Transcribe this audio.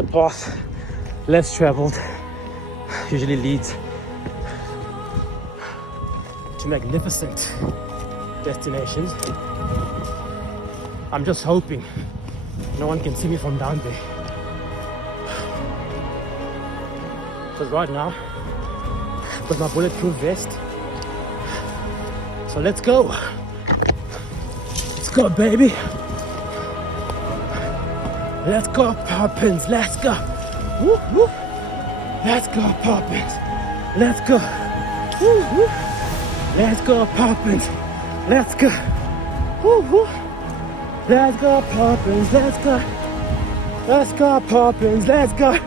the path less traveled usually leads to magnificent destinations. I'm just hoping no one can see me from down there. Because right now, with my bulletproof vest, so let's go. Let's go, baby. Let's go, Poppins. Let's go. Woo, woo. Let's go, Poppins. Let's go. Woo, woo. Let's go, Poppins. Let's go. Woo, woo. Let's go, Poppins. Let's go. Let's go, Poppins. Let's go.